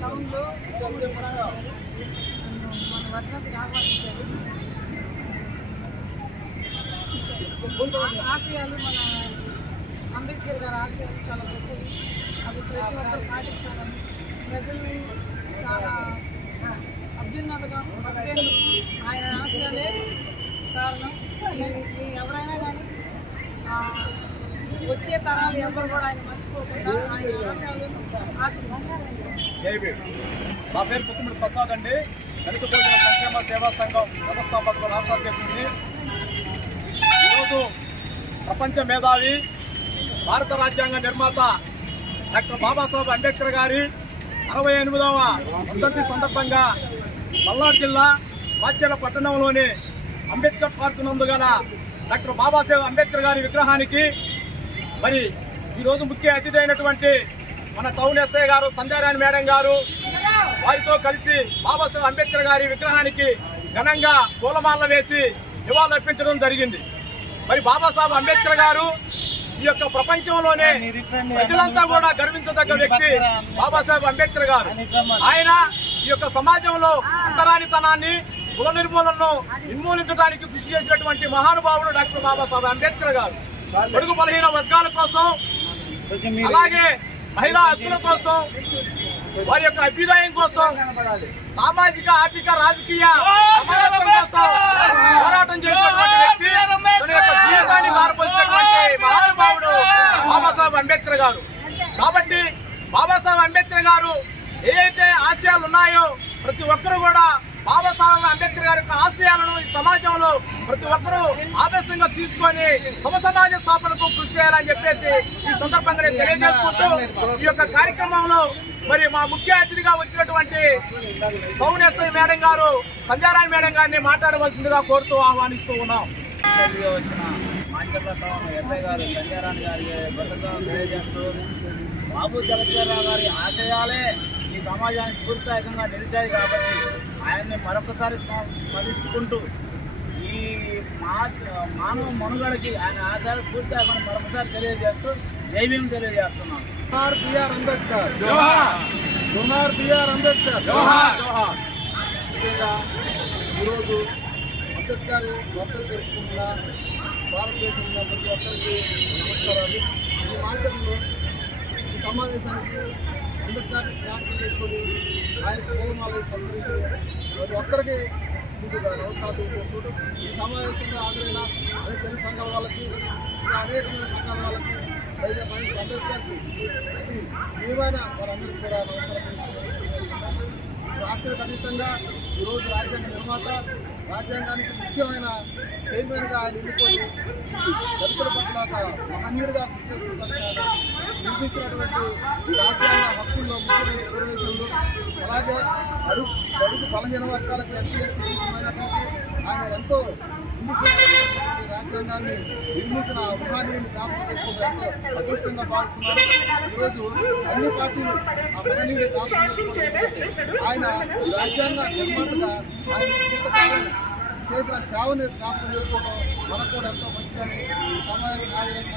టౌన్లో మన వర్ధంతికి ఆహ్వానించారు ఆశయాలు మన అంబేద్కర్ గారి ఆశయాలు చాలా గొప్పవి అవి ప్రతి ఒక్కరు పాటించాలని ప్రజల్ని చాలా అభ్యున్నతగా పట్టేందుకు ఆయన ఆశయాలే కారణం. ఎవరైనా కానీ వచ్చే తరాలు ఎవరు కూడా ఆయన మర్చిపోకుండా ఆయన ఆశయాలను నా పేరు పుత్తుమిడి ప్రసాద్ అండి. దళిత భోజన సంక్షేమ సేవా సంఘం వ్యవస్థాపకులు రాష్ట్ర ఈరోజు ప్రపంచ మేధావి భారత రాజ్యాంగ నిర్మాత డాక్టర్ బాబాసాహెబ్ అంబేద్కర్ గారి అరవై ఎనిమిదవ వర్ధంతి సందర్భంగా పల్నాడు జిల్లా మాచెల పట్టణంలోని అంబేద్కర్ పార్క్ నందు గల డాక్టర్ బాబాసాహెబ్ అంబేద్కర్ గారి విగ్రహానికి మరి ఈరోజు ముఖ్య అతిథి అయినటువంటి మన టౌన్ ఎస్ఐ గారు సంధ్యారాయణ మేడం గారు వారితో కలిసి బాబాసాహెబ్ అంబేద్కర్ గారి విగ్రహానికి ఘనంగా పూలమాల వేసి నివాళులర్పించడం జరిగింది. మరి బాబాసాహెబ్ అంబేద్కర్ గారు ఈ యొక్క ప్రపంచంలోనే ప్రజలంతా కూడా గర్వించదగ్గ వ్యక్తి బాబాసాహెబ్ అంబేద్కర్ గారు. ఆయన ఈ యొక్క సమాజంలో అంతరానితనాన్ని కుల నిర్మూలనను నిర్మూలించడానికి కృషి చేసినటువంటి మహానుభావుడు డాక్టర్ బాబాసాహెబ్ అంబేద్కర్ గారు. పొడుగు బలహీన వర్గాల కోసం అలాగే మహిళా హక్కుల కోసం వారి యొక్క అభ్యుదయం కోసం సామాజిక ఆర్థిక రాజకీయ సమానత్వం కోసం పోరాటం చేసినటువంటి వ్యక్తి తన యొక్క జీవితాన్ని మారిపోసినటువంటి మహానుభావుడు బాబాసాహెబ్ అంబేద్కర్ గారు. కాబట్టి బాబాసాహెబ్ అంబేద్కర్ గారు ఏదైతే ఆశయాలు ఉన్నాయో ప్రతి ఒక్కరూ కూడా బాబాసాహెబ్ అంబేద్కర్ గారి యొక్క ఆశయాలను ఈ సమాజంలో ప్రతి ఒక్కరూ ఆదర్శంగా తీసుకొని సమసమాజ స్థాపనకు కృషి చేయాలని చెప్పేసి ఈ సందర్భంగా నేను తెలియజేసుకుంటూ ఈ యొక్క కార్యక్రమంలో మరి మా ముఖ్య అతిథిగా వచ్చినటువంటి భువనేశ్వరి మేడం గారు సంధ్యారాయణ మేడం గారిని మాట్లాడవలసిందిగా కోరుతూ ఆహ్వానిస్తూ ఉన్నాం. వచ్చిన మాచర్ల ఎస్ఐ గారు సంజయరాణ్ గారికి కృతజ్ఞతలు తెలియజేస్తూ బాబు జగజ్జరావు గారి ఆశయాలే ఈ సమాజానికి స్ఫూర్తిదాయకంగా నిలిచాయి కాబట్టి మరొకసారి స్మ- స్మరించుకుంటూ ఈ మా మానవ మనుగడకి ఆయన ఆశయాలు స్ఫూర్తిదాయకం మరొకసారి తెలియజేస్తూ జై భీమ్ తెలియజేస్తున్నాను. జోహార్ బిఆర్ అంబేద్కర్. జోహార్! బిఆర్ అంబేద్కర్. ఈరోజు అంబేద్కర్ వర్తలు జరుపుకుంటున్న భారతదేశంలో ప్రతి ఒక్కరికి నమస్కారాలు. ఈ మాధ్యమంలో ఈ సమావేశానికి అంబేద్కర్ జ్ఞాపకం చేసుకొని ఆయన పూలమాల సంతరించి ప్రతి ఒక్కరికి ముందుగా నమస్కారం చేసుకుంటూ ఈ సమావేశంలో హాజరైన అనేక తెలుగు సంఘాల వాళ్ళకి అనేకమైన సంఘాల వాళ్ళకి అయితే మనకి అందరికీ ఏమైనా వారందరికీ కూడా నమస్కారం తెలుసుకుంటున్నాను రాష్ట్రానికి అతీతంగా ఈరోజు రాజ్యాంగ నిర్మాత రాజ్యాంగానికి ముఖ్యమైన చైర్మన్గా ఆయన ఎన్నుకొని దళితుల పట్ల ఒక మహనీయుడిగా గుర్తు చేసుకుంటారు నిర్మించినటువంటి రాజ్యాంగ హక్కుల్లో ముఖ్యమైన రిజర్వేషన్లు అలాగే అడుగు అడుగు వర్గాలకు ఎస్సీ ఎస్టీ విషయమైనటువంటి ఆయన ఎంతో రాజ్యాంగాన్ని నిర్మించిన ఆ మహనీయుని జ్ఞాపకం చేసుకుంటూ అదృష్టంగా భావిస్తున్నారు. ఈరోజు అన్ని పార్టీలు ఆ మహనీయుని జ్ఞాపకం ఆయన రాజ్యాంగ నిర్మాతగా ఆయన చేసిన సేవని జ్ఞాపకం చేసుకోవడం మనకు కూడా ఎంతో మంచిదని ఈ సమాజం హాజరైన